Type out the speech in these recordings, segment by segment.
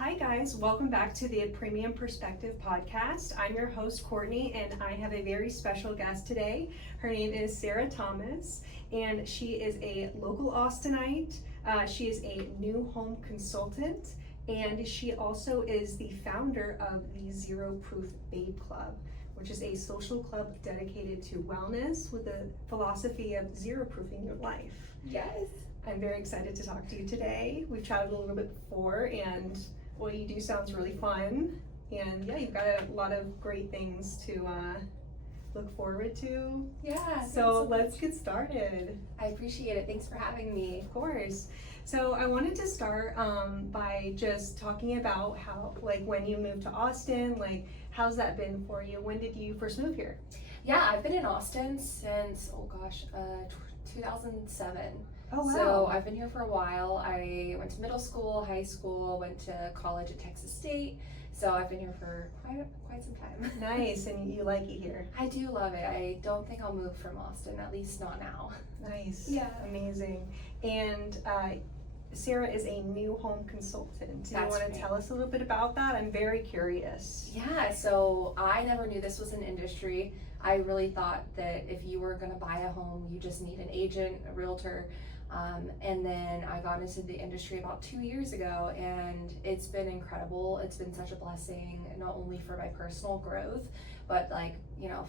Hi guys, welcome back to the Premium Perspective podcast. I'm your host Courtney and I have a very special guest today. Her name is Sara Thomas and she is a local Austinite. She is a new home consultant and she also is the founder of the Zero Proof Babe Club, which is a social club dedicated to wellness with the philosophy of zero proofing your life. Yes. I'm very excited to talk to you today. We've chatted a little bit before and what you do sounds really fun, and yeah, you've got a lot of great things to look forward to. Yeah. So let's get started. I appreciate it. Thanks for having me. Of course. So I wanted to start by just talking about how, like, when you moved to Austin, like, how's that been for you? When did you first move here? Yeah, I've been in Austin since 2007. Oh, wow. So I've been here for a while. I went to middle school, high school, went to college at Texas State. So I've been here for quite some time. Nice, and you like it here? I do love it. I don't think I'll move from Austin, at least not now. Nice. Yeah. Amazing. And Sara is a new home consultant. Do you want to tell us a little bit about that? I'm very curious. Yeah, so I never knew this was an industry. I really thought that if you were going to buy a home, you just need an agent, a realtor. And then I got into the industry about 2 years ago, and it's been incredible. It's been such a blessing, not only for my personal growth, but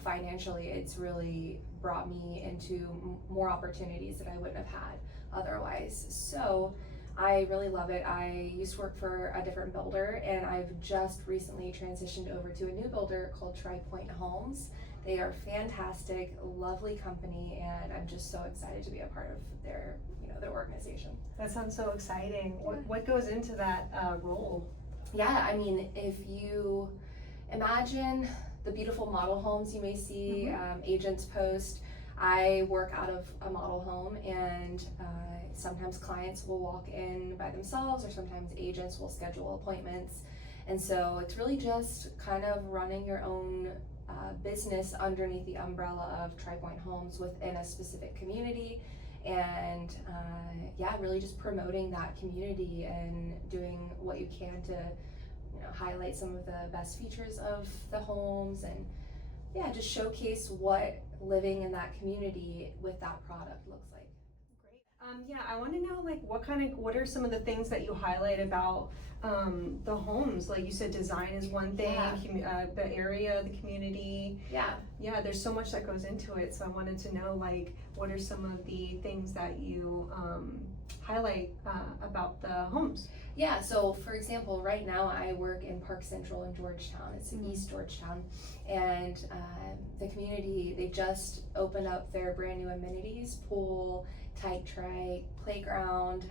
financially, it's really brought me into more opportunities that I wouldn't have had otherwise. So I really love it. I used to work for a different builder, and I've just recently transitioned over to a new builder called TriPoint Homes. They are fantastic, lovely company, and I'm just so excited to be a part of their organization. That sounds so exciting. Yeah. What goes into that role? Yeah, I mean, if you imagine the beautiful model homes you may see, agents post, I work out of a model home, and sometimes clients will walk in by themselves, or sometimes agents will schedule appointments. And so it's really just kind of running your own business underneath the umbrella of TriPoint Homes within a specific community, and really just promoting that community and doing what you can to highlight some of the best features of the homes, and just showcase what living in that community with that product looks like. Great. I want to know, like, what are some of the things that you highlight about the homes? Like you said, design is one thing, the area, the community. Yeah, there's so much that goes into it. So I wanted to know, like, what are some of the things that you highlight about the homes? Yeah, so for example, right now I work in Park Central in Georgetown. It's in East Georgetown, and the community, they just opened up their brand new amenities, pool, tight trike, playground,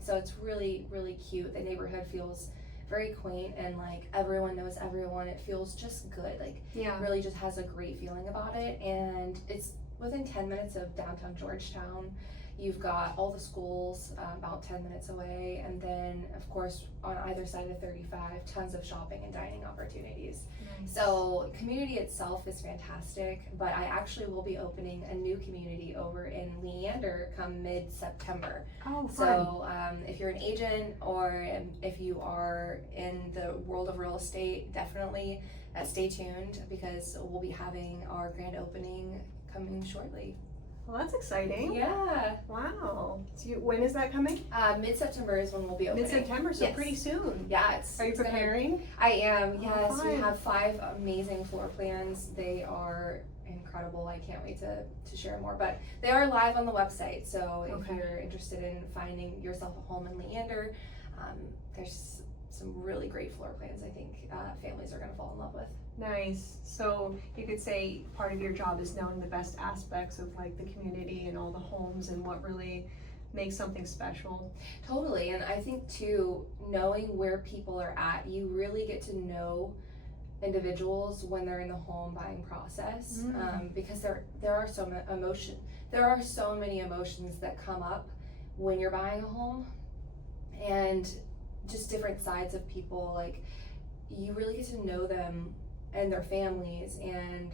so it's really, really cute. The neighborhood feels very quaint, and like everyone knows everyone. It feels just good, really just has a great feeling about it, and it's within 10 minutes of downtown Georgetown. You've got all the schools about 10 minutes away, and then of course on either side of the 35, tons of shopping and dining opportunities. Nice. So community itself is fantastic, but I actually will be opening a new community over in Leander come mid-September. Oh, fun. So if you're an agent or if you are in the world of real estate, definitely stay tuned, because we'll be having our grand opening coming shortly. Well, that's exciting. Yeah. Wow. So when is that coming? Mid-September is when we'll be opening. Mid-September, so pretty soon. Yeah. Are you preparing? I am, yes. Oh, we have 5 amazing floor plans. They are incredible. I can't wait to share more, but they are live on the website. So if you're interested in finding yourself a home in Leander, there's some really great floor plans I think families are going to fall in love with. Nice. So you could say part of your job is knowing the best aspects of like the community and all the homes and what really makes something special. Totally. And I think too, knowing where people are at, you really get to know individuals when they're in the home buying process, because there are so many emotions that come up when you're buying a home, and just different sides of people. Like, you really get to know them and their families, and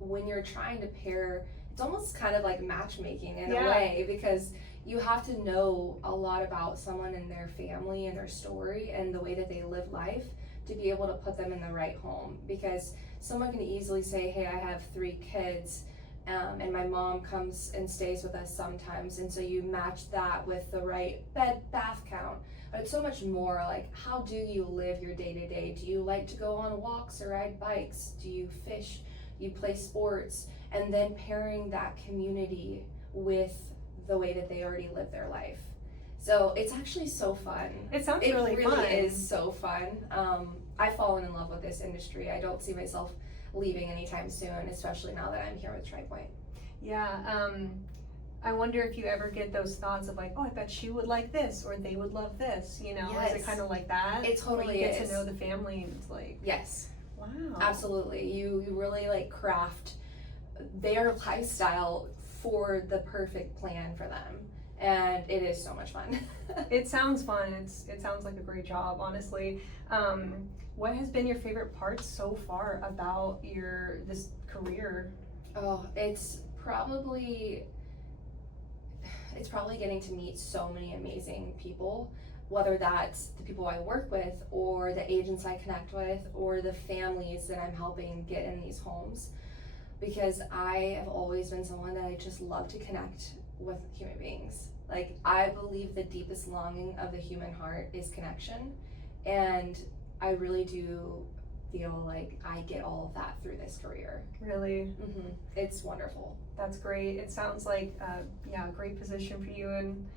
when you're trying to pair, it's almost kind of like matchmaking in a way, because you have to know a lot about someone and their family and their story and the way that they live life to be able to put them in the right home. Because someone can easily say, hey, I have 3 kids, and my mom comes and stays with us sometimes, and so you match that with the right bed bath count. But it's so much more like, how do you live your day-to-day? Do you like to go on walks or ride bikes? Do you fish? Do you play sports? And then pairing that community with the way that they already live their life. So it's actually so fun. It sounds really fun. It really is so fun. I've fallen in love with this industry. I don't see myself leaving anytime soon, especially now that I'm here with TriPoint. Yeah, I wonder if you ever get those thoughts of like, oh, I bet she would like this, or they would love this, you know? Yes. Is it kind of like that? It totally where you get is. to know the family, and it's like, yes. Wow. Absolutely. You really like craft their lifestyle for the perfect plan for them. And it is so much fun. It sounds fun. It sounds like a great job, honestly. What has been your favorite part so far about this career? Oh, it's probably getting to meet so many amazing people, whether that's the people I work with or the agents I connect with or the families that I'm helping get in these homes. Because I have always been someone that I just love to connect with human beings. Like, I believe the deepest longing of the human heart is connection, and I really do feel like I get all of that through this career. Really? Mm-hmm. It's wonderful. That's great. It sounds like, a great position for you, and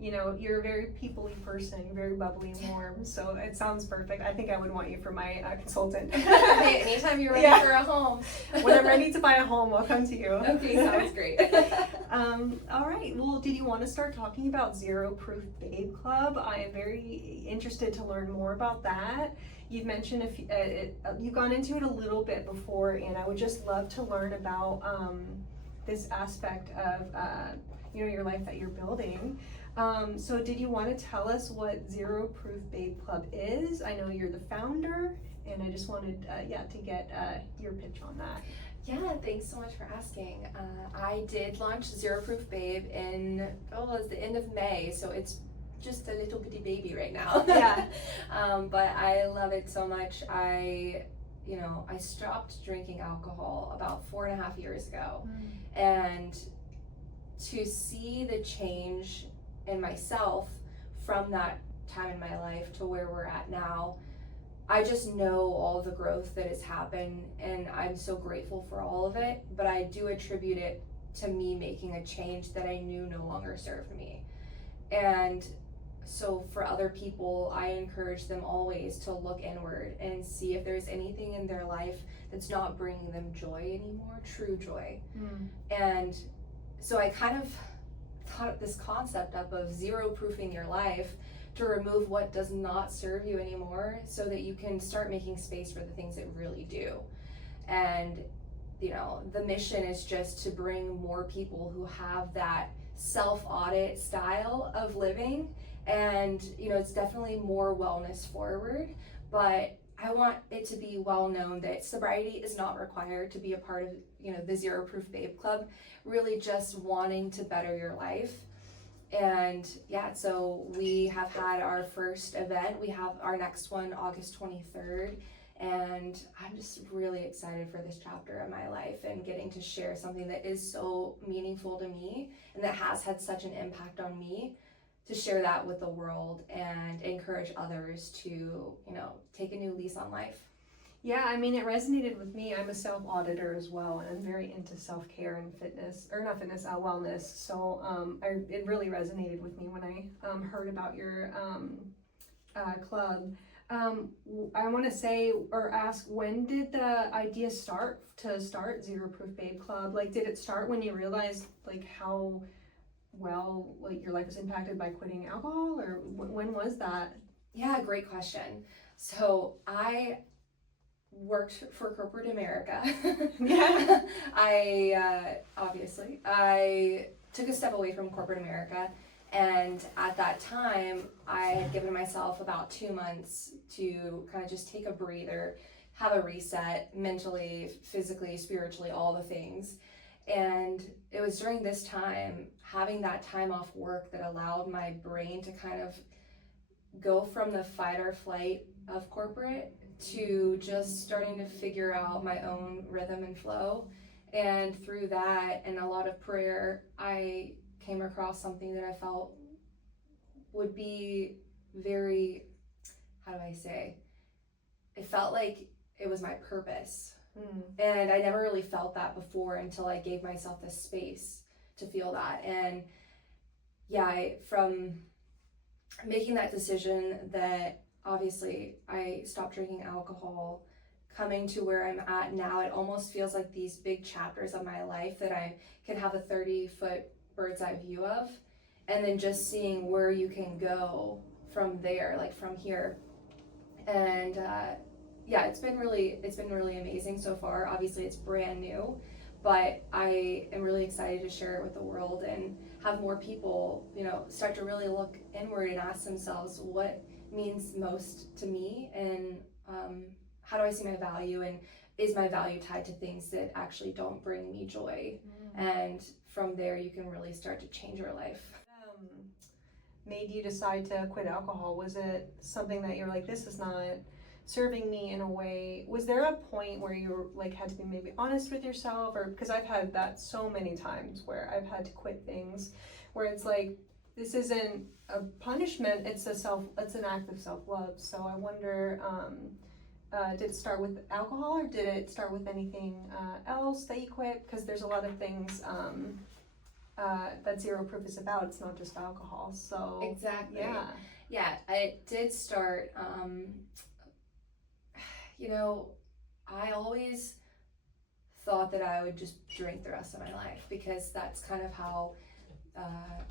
you know, you're a very people-y person. You're very bubbly and warm, so it sounds perfect. I think I would want you for my consultant. Hey, anytime you're ready for a home. When I'm ready to buy a home, I'll come to you. Okay, sounds great. All right. Well, did you want to start talking about Zero Proof Babe Club? I am very interested to learn more about that. You've mentioned you've gone into it a little bit before, and I would just love to learn about this aspect of your life that you're building. So did you want to tell us what Zero Proof Babe Club is? I know you're the founder, and I just wanted to get your pitch on that. Yeah, thanks so much for asking. I did launch Zero Proof Babe it's the end of May, so it's just a little bitty baby right now. Yeah. But I love it so much. I stopped drinking alcohol about 4.5 years ago, and to see the change in myself from that time in my life to where we're at now, I just know all the growth that has happened, and I'm so grateful for all of it, but I do attribute it to me making a change that I knew no longer served me. And so for other people, I encourage them always to look inward and see if there's anything in their life that's not bringing them joy anymore, true joy. And so I kind of thought this concept up of zero proofing your life to remove what does not serve you anymore so that you can start making space for the things that really do. And the mission is just to bring more people who have that self-audit style of living, and it's definitely more wellness forward, but I want it to be well known that sobriety is not required to be a part of the Zero Proof Babe Club, really just wanting to better your life. And so we have had our first event. We have our next one August 23rd, and I'm just really excited for this chapter of my life and getting to share something that is so meaningful to me and that has had such an impact on me, to share that with the world and encourage others to take a new lease on life. Yeah, I mean, it resonated with me. I'm a self-auditor as well, and I'm very into self-care and wellness. So it really resonated with me when I heard about your club. I want to say or ask, when did the idea start to start Zero Proof Babe Club? Like, did it start when you realized like how well your life was impacted by quitting alcohol, or when was that? Yeah, great question. So I worked for corporate America. Yeah. I took a step away from corporate America, and at that time I had given myself about 2 months to kind of just take a breather, have a reset mentally, physically, spiritually, all the things. And it was during this time, having that time off work, that allowed my brain to kind of go from the fight or flight of corporate to just starting to figure out my own rhythm and flow. And through that and a lot of prayer, I came across something that I felt would be very, how do I say, it felt like it was my purpose. And I never really felt that before until I gave myself this space to feel that. And yeah, from making that decision that obviously I stopped drinking alcohol, coming to where I'm at now, it almost feels like these big chapters of my life that I can have a 30-foot bird's eye view of, and then just seeing where you can go from there, like from here. And yeah, it's been really amazing so far. Obviously it's brand new, but I am really excited to share it with the world and have more people, start to really look inward and ask themselves what means most to me, and how do I see my value, and is my value tied to things that actually don't bring me joy? And from there you can really start to change your life. Made you decide to quit alcohol? Was it something that you're like, this is not serving me in a way? Was there a point where you like had to be maybe honest with yourself? Or because I've had that so many times where I've had to quit things where it's like, this isn't a punishment, it's an act of self-love. So I wonder, did it start with alcohol, or did it start with anything else that you quit? Because there's a lot of things that Zero Proof is about. It's not just alcohol. So exactly. Yeah, it did start. I always thought that I would just drink the rest of my life, because that's kind of how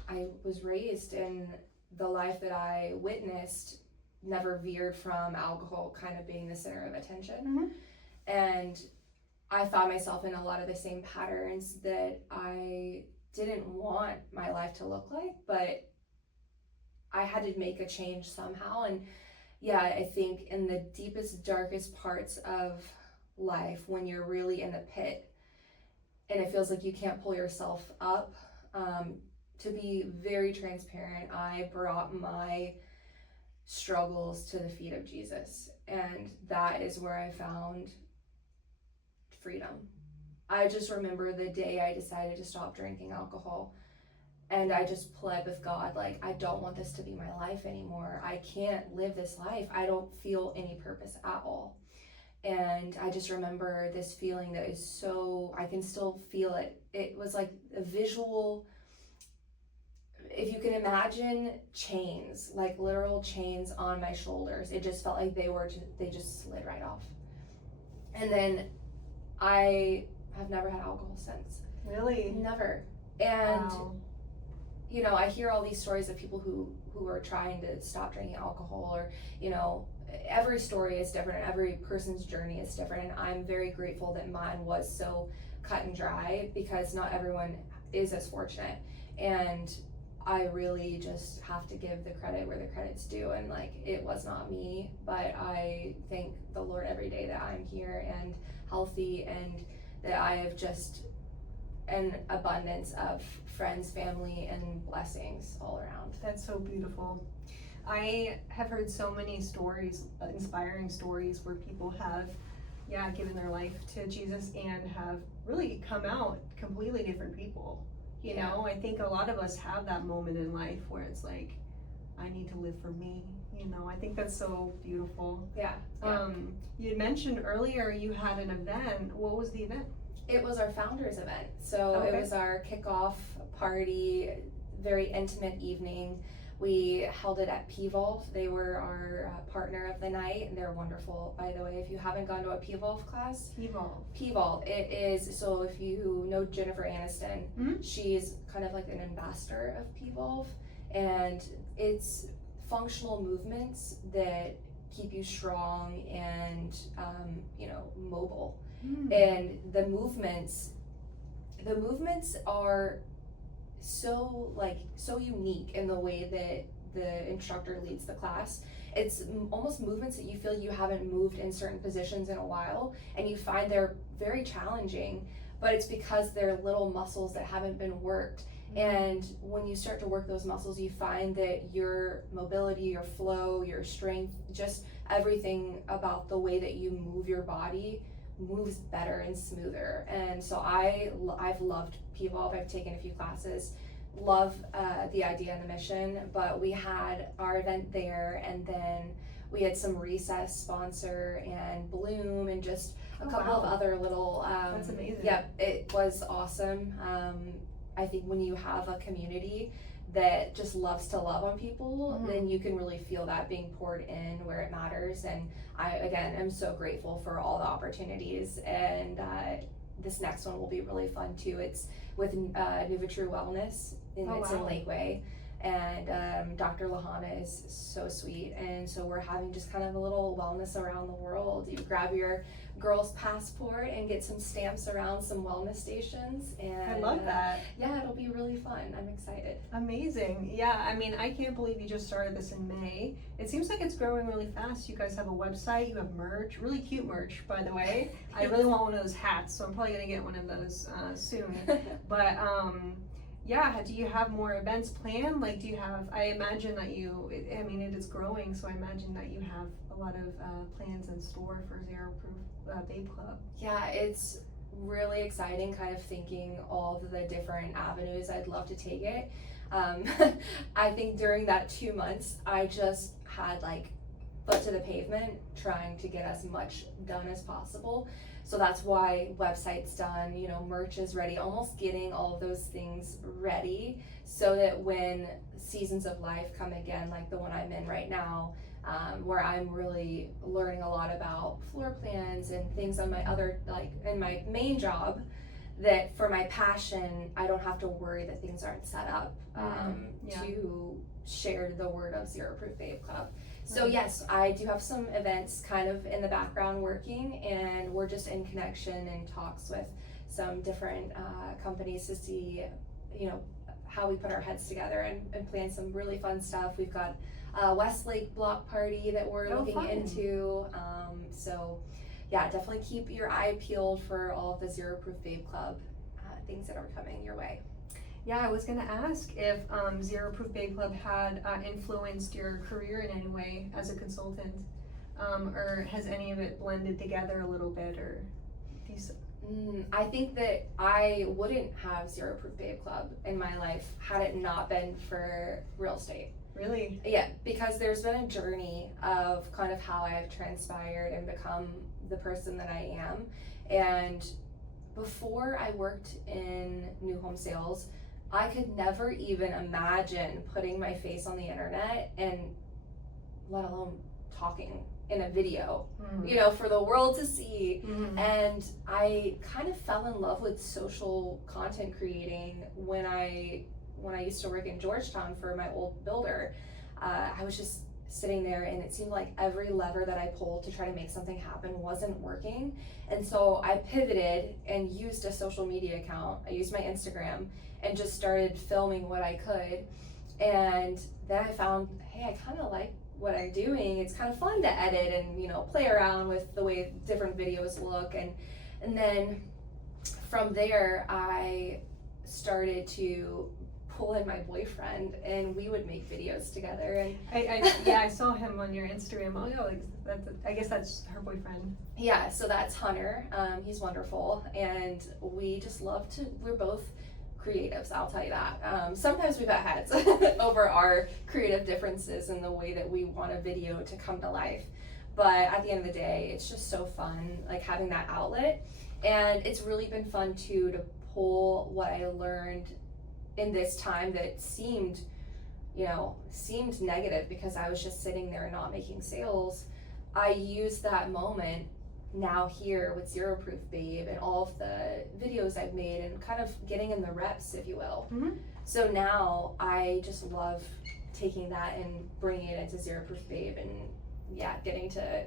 I was raised, and the life that I witnessed never veered from alcohol kind of being the center of attention. And I found myself in a lot of the same patterns that I didn't want my life to look like, but I had to make a change somehow. And yeah, I think in the deepest, darkest parts of life, when you're really in the pit and it feels like you can't pull yourself up, to be very transparent, I brought my struggles to the feet of Jesus, and that is where I found freedom. I just remember the day I decided to stop drinking alcohol, and I just pled with God, like, I don't want this to be my life anymore. I can't live this life. I don't feel any purpose at all. And I just remember this feeling that is so, I can still feel it. It was like a visual, if you can imagine chains, like literal chains on my shoulders. It just felt like they just slid right off. And then I have never had alcohol since. Really? Never. And wow. I hear all these stories of people who are trying to stop drinking alcohol, or every story is different, and every person's journey is different, and I'm very grateful that mine was so cut and dry, because not everyone is as fortunate. And I really just have to give the credit where the credit's due, and like, it was not me, but I thank the Lord every day that I'm here and healthy, and that I have just an abundance of friends, family, and blessings all around. That's so beautiful. I have heard so many stories, inspiring stories, where people have given their life to Jesus and have really come out completely different people. I think a lot of us have that moment in life where it's like, I need to live for me. I think that's so beautiful. Yeah. You had mentioned earlier you had an event. What was the event? It was our founders event. So It was our kickoff party, very intimate evening. We held it at P-Volve. They were our partner of the night, and they're wonderful, by the way. If you haven't gone to a P-Volve class, P-Volve. It is, so if you know Jennifer Aniston, she's kind of like an ambassador of P-Volve, and it's functional movements that keep you strong and mobile. And the movements are so unique in the way that the instructor leads the class. It's almost movements that you feel you haven't moved in certain positions in a while, and you find they're very challenging, but it's because they're little muscles that haven't been worked. And when you start to work those muscles, you find that your mobility, your flow, your strength, just everything about the way that you move your body moves better and smoother. And so I've loved P-Evolve. I've taken a few classes, love the idea and the mission, but we had our event there, and then we had some Recess sponsor and Bloom and just a couple of other little that's amazing. Yep, it was awesome. I think when you have a community that just loves to love on people, then you can really feel that being poured in where it matters. And I, again, am so grateful for all the opportunities. And this next one will be really fun too. It's with Nuvitrue Wellness, and it's in Lakeway. And Dr. Lahana is so sweet. And so we're having just kind of a little wellness around the world. You grab your girl's passport and get some stamps around some wellness stations. And I love that. Yeah, it'll be really fun. I'm excited. Amazing. Yeah, I mean, I can't believe you just started this in May. It seems like it's growing really fast. You guys have a website, you have merch, really cute merch, by the way. I really want one of those hats, so I'm probably gonna get one of those soon. But yeah, do you have more events planned? Like, do you have, I imagine that it is growing, so I imagine that you have a lot of plans in store for Zero Proof Babe Club. Yeah, it's really exciting kind of thinking all of the different avenues I'd love to take it. I think during that 2 months, I just had like foot to the pavement trying to get as much done as possible. So that's why website's done, merch is ready, almost getting all of those things ready so that when seasons of life come again, like the one I'm in right now, where I'm really learning a lot about floor plans and things on my other, like in my main job, that for my passion, I don't have to worry that things aren't set up to share the word of Zero Proof Babe Club. So yes, I do have some events kind of in the background working, and we're just in connection and talks with some different companies to see, how we put our heads together and plan some really fun stuff. We've got a Westlake block party that we're looking into. So yeah, definitely keep your eye peeled for all of the Zero Proof Babe Club things that are coming your way. Yeah, I was gonna ask if Zero Proof Babe Club had influenced your career in any way as a consultant, or has any of it blended together a little bit, or these? I think that I wouldn't have Zero Proof Babe Club in my life had it not been for real estate. Really? Yeah, because there's been a journey of kind of how I've transpired and become the person that I am. And before I worked in new home sales, I could never even imagine putting my face on the internet, and let alone talking in a video, for the world to see. And I kind of fell in love with social content creating when I used to work in Georgetown for my old builder. I was just sitting there, and it seemed like every lever that I pulled to try to make something happen wasn't working. And so I pivoted and used a social media account. I used my Instagram and just started filming what I could. And then I found, hey, I kind of like what I'm doing. It's kind of fun to edit and, play around with the way different videos look. And then from there, I started to pull in my boyfriend, and we would make videos together. And I saw him on your Instagram. Oh yeah, I guess that's her boyfriend. Yeah, so that's Hunter. He's wonderful, and we just love to. We're both creatives, I'll tell you that. Sometimes we butt heads over our creative differences and the way that we want a video to come to life. But at the end of the day, it's just so fun, like having that outlet. And it's really been fun too to pull what I learned in this time that seemed negative because I was just sitting there not making sales. I used that moment now here with Zero Proof Babe and all of the videos I've made and kind of getting in the reps, if you will. So now I just love taking that and bringing it into Zero Proof Babe and getting to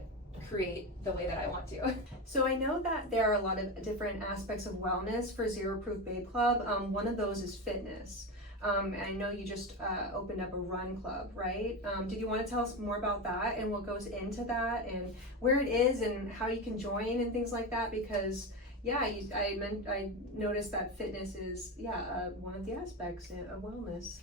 create the way that I want to. So I know that there are a lot of different aspects of wellness for Zero Proof Babe Club. One of those is fitness. And I know you just opened up a run club, right? Did you want to tell us more about that and what goes into that and where it is and how you can join and things like that? Because yeah, I noticed that fitness is one of the aspects of wellness.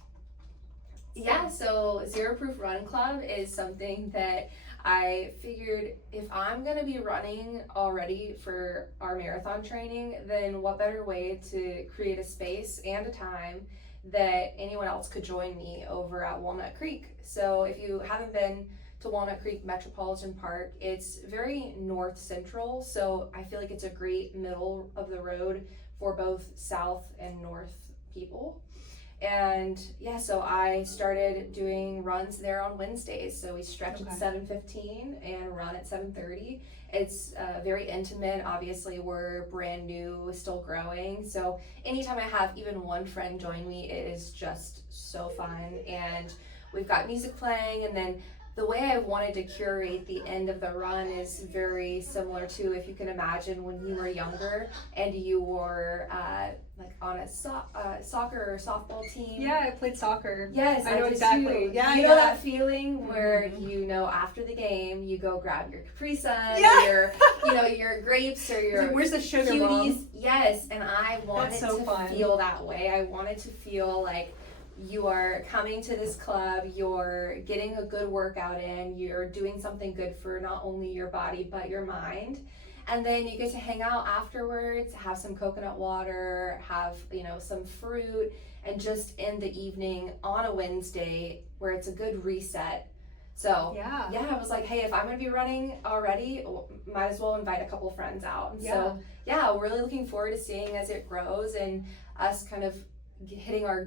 Yeah, so Zero Proof Run Club is something that I figured if I'm gonna be running already for our marathon training, then what better way to create a space and a time that anyone else could join me over at Walnut Creek. So if you haven't been to Walnut Creek Metropolitan Park, it's very north central, so I feel like it's a great middle of the road for both south and north people. And yeah, so I started doing runs there on Wednesdays. So we stretch at 7:15 and run at 7:30. It's very intimate. Obviously, we're brand new, still growing. So anytime I have even one friend join me, it is just so fun. And we've got music playing, and then the way I wanted to curate the end of the run is very similar to, if you can imagine, when you were younger and you were like on a soccer or softball team. Yeah, I played soccer. Yes, I know exactly. Too. Yeah, you know that feeling where after the game you go grab your Capri Sun, or your grapes or your where's the sugar, cuties. Mom? Yes, and I wanted to feel that way. I wanted to feel like you are coming to this club, you're getting a good workout in, you're doing something good for not only your body but your mind. And then you get to hang out afterwards, have some coconut water, have some fruit, and just end the evening on a Wednesday where it's a good reset. So yeah, I was like, hey, if I'm gonna be running already, might as well invite a couple of friends out. And so yeah, we're really looking forward to seeing as it grows and us kind of hitting our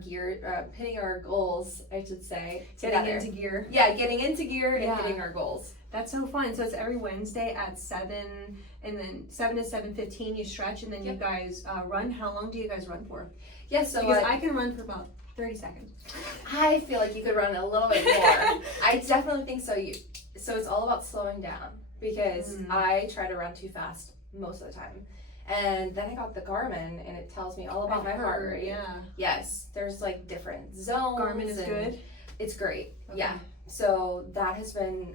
goals, I should say. Getting into gear. Yeah, getting into gear and hitting our goals. That's so fun. So it's every Wednesday at 7, and then 7 to 7:15 you stretch, and then you guys run. How long do you guys run for? Yeah, so because I can run for about 30 seconds. I feel like you could run a little bit more. I definitely think so. So it's all about slowing down, because I try to run too fast most of the time. And then I got the Garmin, and it tells me all about my heart rate. Yeah. Yes, there's like different zones. Garmin is good. It's great. Okay. Yeah. So that has been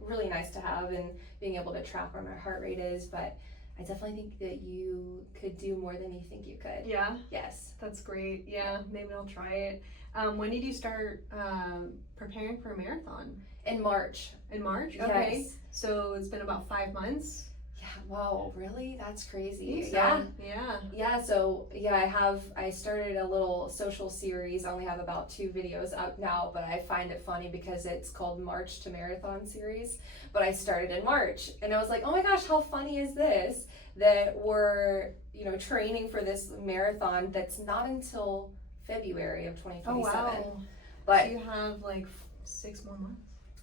really nice to have, and being able to track where my heart rate is. But I definitely think that you could do more than you think you could. Yeah. Yes. That's great. Yeah. Maybe I'll try it. When did you start preparing for a marathon? In March. In March? Yes. Okay. So it's been about 5 months. Yeah, wow, really? That's crazy. So. Yeah, so I started a little social series. I only have about 2 videos up now, but I find it funny because it's called March to Marathon series. But I started in March, and I was like, oh my gosh, how funny is this that we're, training for this marathon that's not until February of 2027. Oh, wow. But so you have like 6 more months.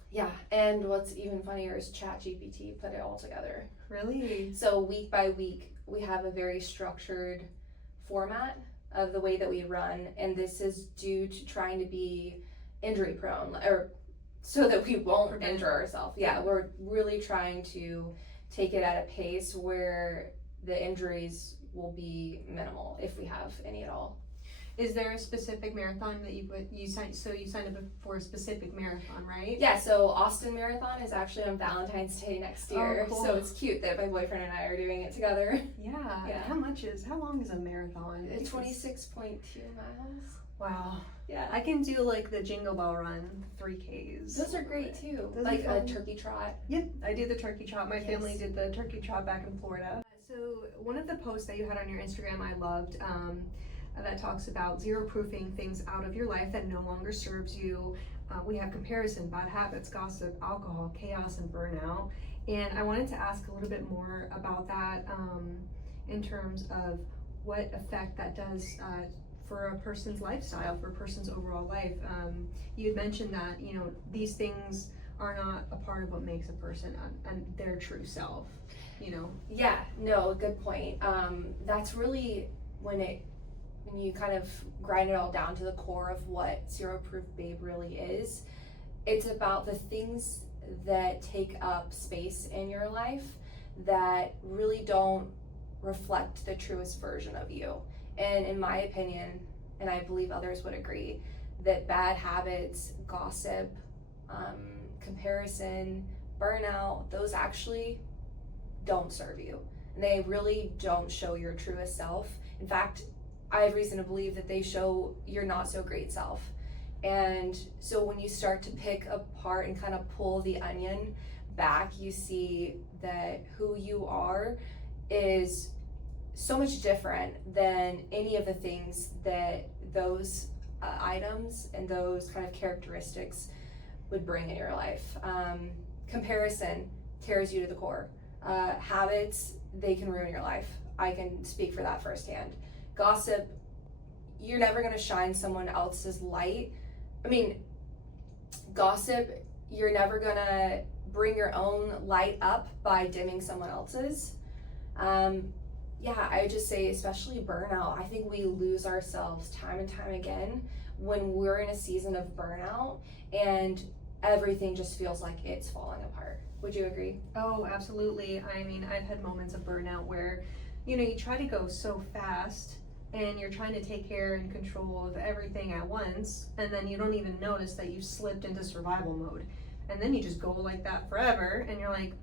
Yeah, and what's even funnier is ChatGPT put it all together. Really? So week by week, we have a very structured format of the way that we run, and this is due to trying to be injury prone, or so that we won't injure ourselves. Yeah, we're really trying to take it at a pace where the injuries will be minimal, if we have any at all. Is there a specific marathon that you signed? So you signed up for a specific marathon, right? Yeah. So Austin Marathon is actually on Valentine's Day next year. Oh, cool. So it's cute that my boyfriend and I are doing it together. Yeah. How long is a marathon? It's 26.2 miles. Wow. Yeah. I can do like the Jingle Bell Run, 3Ks. Those are great too. Those like a turkey trot. Yep, I do the turkey trot. My family did the turkey trot back in Florida. So one of the posts that you had on your Instagram I loved. That talks about zero-proofing things out of your life that no longer serves you. We have comparison, bad habits, gossip, alcohol, chaos, and burnout. And I wanted to ask a little bit more about that in terms of what effect that does for a person's lifestyle, for a person's overall life. You had mentioned that, these things are not a part of what makes a person and their true self, Yeah, no, good point. That's really when you kind of grind it all down to the core of what Zero Proof Babe really is. It's about the things that take up space in your life that really don't reflect the truest version of you. And in my opinion, and I believe others would agree, that bad habits, gossip, comparison, burnout, those actually don't serve you. and they really don't show your truest self. In fact, I have reason to believe that they show your not so great self. And so when you start to pick apart and kind of pull the onion back, you see that who you are is so much different than any of the things that those items and those kind of characteristics would bring in your life. Comparison tears you to the core. Habits, they can ruin your life. I can speak for that firsthand. Gossip, you're never going to shine someone else's light. I mean, gossip, you're never going to bring your own light up by dimming someone else's. I would just say, especially burnout, I think we lose ourselves time and time again when we're in a season of burnout and everything just feels like it's falling apart. Would you agree? Oh, absolutely. I mean, I've had moments of burnout where, you try to go so fast and you're trying to take care and control of everything at once, and then you don't even notice that you slipped into survival mode. And then you just go like that forever, and you're like,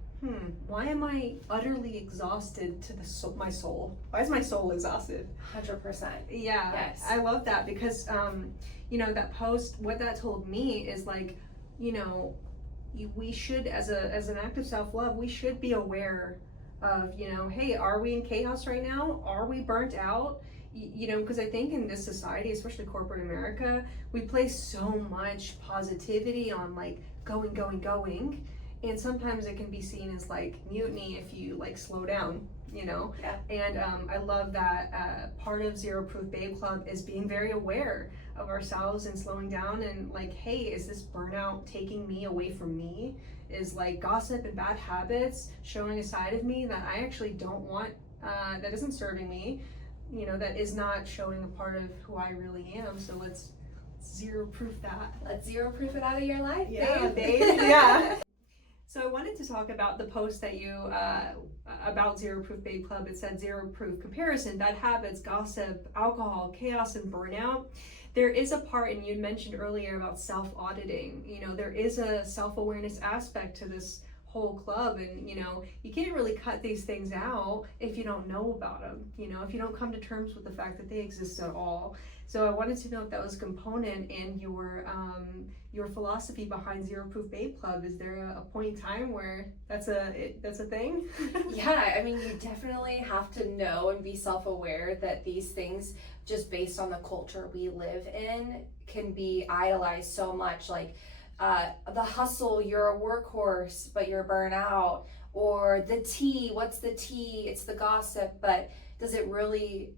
why am I utterly exhausted to my soul? Why is my soul exhausted? 100%. Yeah, yes. I love that because, that post, what that told me is like, we should, as an act of self-love, we should be aware of, hey, are we in chaos right now? Are we burnt out? Because I think in this society, especially corporate America, we place so much positivity on like going. And sometimes it can be seen as like mutiny if you like slow down, Yeah. And I love that part of Zero Proof Babe Club is being very aware of ourselves and slowing down and like, hey, is this burnout taking me away from me? Is like gossip and bad habits showing a side of me that I actually don't want, that isn't serving me, that is not showing a part of who I really am. So let's zero proof that. Let's zero proof it out of your life, babe. Yeah. So I wanted to talk about the post that you, about Zero Proof Babe Club. It said zero proof comparison, bad habits, gossip, alcohol, chaos, and burnout. There is a part, and you mentioned earlier about self-auditing. There is a self-awareness aspect to this whole club, and you can't really cut these things out if you don't know about them, if you don't come to terms with the fact that they exist at all. So I wanted to know if that was a component in your philosophy behind Zero Proof Babe Club. Is there a point in time where that's a thing? Yeah, I mean, you definitely have to know and be self-aware that these things, just based on the culture we live in, can be idolized so much. Like the hustle, you're a workhorse, but you're burnt out. Or the tea, what's the tea? It's the gossip, but does it really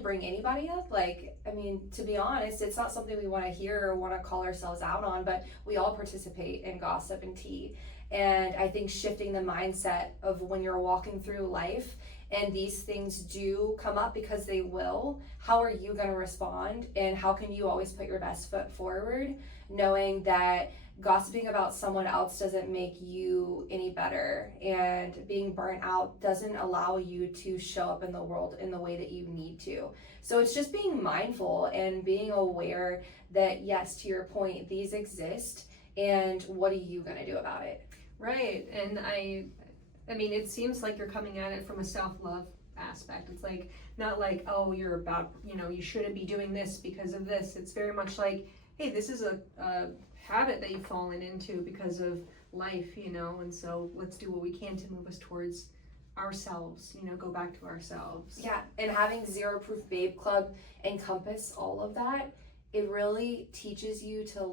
bring anybody up? Like, I mean, to be honest, it's not something we want to hear or want to call ourselves out on, but we all participate in gossip and tea. And I think shifting the mindset of when you're walking through life and these things do come up, because they will, how are you going to respond? And how can you always put your best foot forward, knowing that gossiping about someone else doesn't make you any better, and being burnt out doesn't allow you to show up in the world in the way that you need to. So it's just being mindful and being aware that, yes, to your point, these exist, and what are you going to do about it? Right. And I mean, it seems like you're coming at it from a self-love aspect. It's like, not like, oh, you're about, you shouldn't be doing this because of this. It's very much like, hey, this is a habit that you've fallen into because of life, and so let's do what we can to move us towards ourselves, go back to ourselves. Yeah, and having Zero Proof Babe Club encompass all of that, it really teaches you to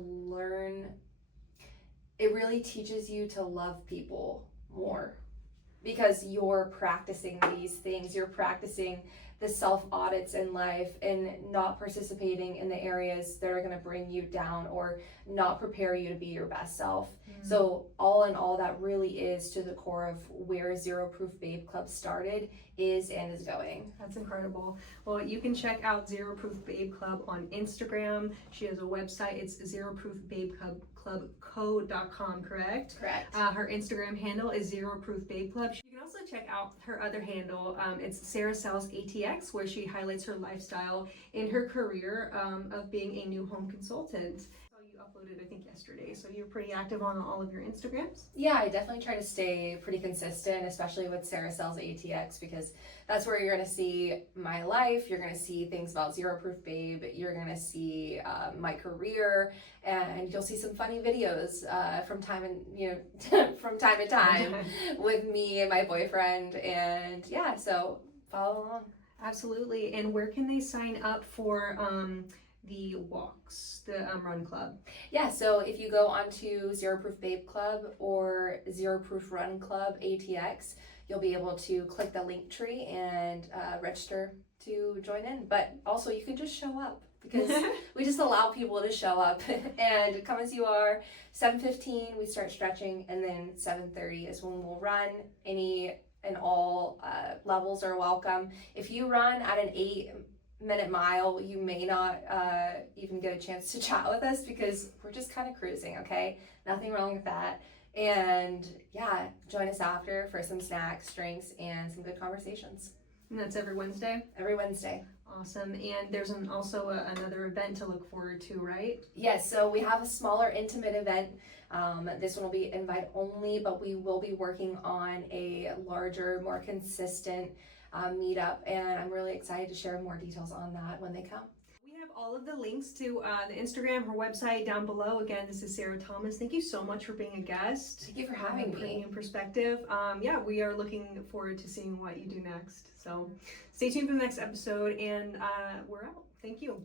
love people more, because you're practicing these things. You're practicing the self-audits in life and not participating in the areas that are going to bring you down or not prepare you to be your best self. So all in all, that really is to the core of where Zero Proof Babe Club started, is and is going. That's incredible. Well, you can check out Zero Proof Babe Club on Instagram. She has a website. It's zeroproofbabeclubco.com, correct? Correct. Her Instagram handle is Zero Proof Babe Club. You can also check out her other handle. It's Sarah Sells ATX, where she highlights her lifestyle and her career of being a new home consultant. So you uploaded, I think, yesterday. So you're pretty active on all of your Instagrams? Yeah, I definitely try to stay pretty consistent, especially with Sarah Sells ATX, because that's where you're going to see my life. You're going to see things about Zero Proof Babe. You're going to see my career, and you'll see some funny videos from time to time with me and my boyfriend. And yeah, so follow along. Absolutely. And where can they sign up for the walks, the run club? Yeah, so if you go onto Zero Proof Babe Club or Zero Proof Run Club ATX, you'll be able to click the link tree and register to join in. But also you can just show up, because we just allow people to show up and come as you are. 7:15 we start stretching, and then 7:30 is when we'll run. Any and all levels are welcome. If you run at an 8-minute mile, you may not even get a chance to chat with us, because we're just kind of cruising, okay? Nothing wrong with that. And yeah, join us after for some snacks, drinks, and some good conversations. And that's every Wednesday? Every Wednesday. Awesome. And there's also another event to look forward to, right? Yes, so we have a smaller, intimate event. This one will be invite only, but we will be working on a larger, more consistent meetup, and I'm really excited to share more details on that when they come. We have all of the links to the Instagram, her website down below. Again, this is Sara Thomas. Thank you so much for being a guest. Thank you for having me. Premium Perspective. Yeah, we are looking forward to seeing what you do next. So stay tuned for the next episode, and we're out. Thank you.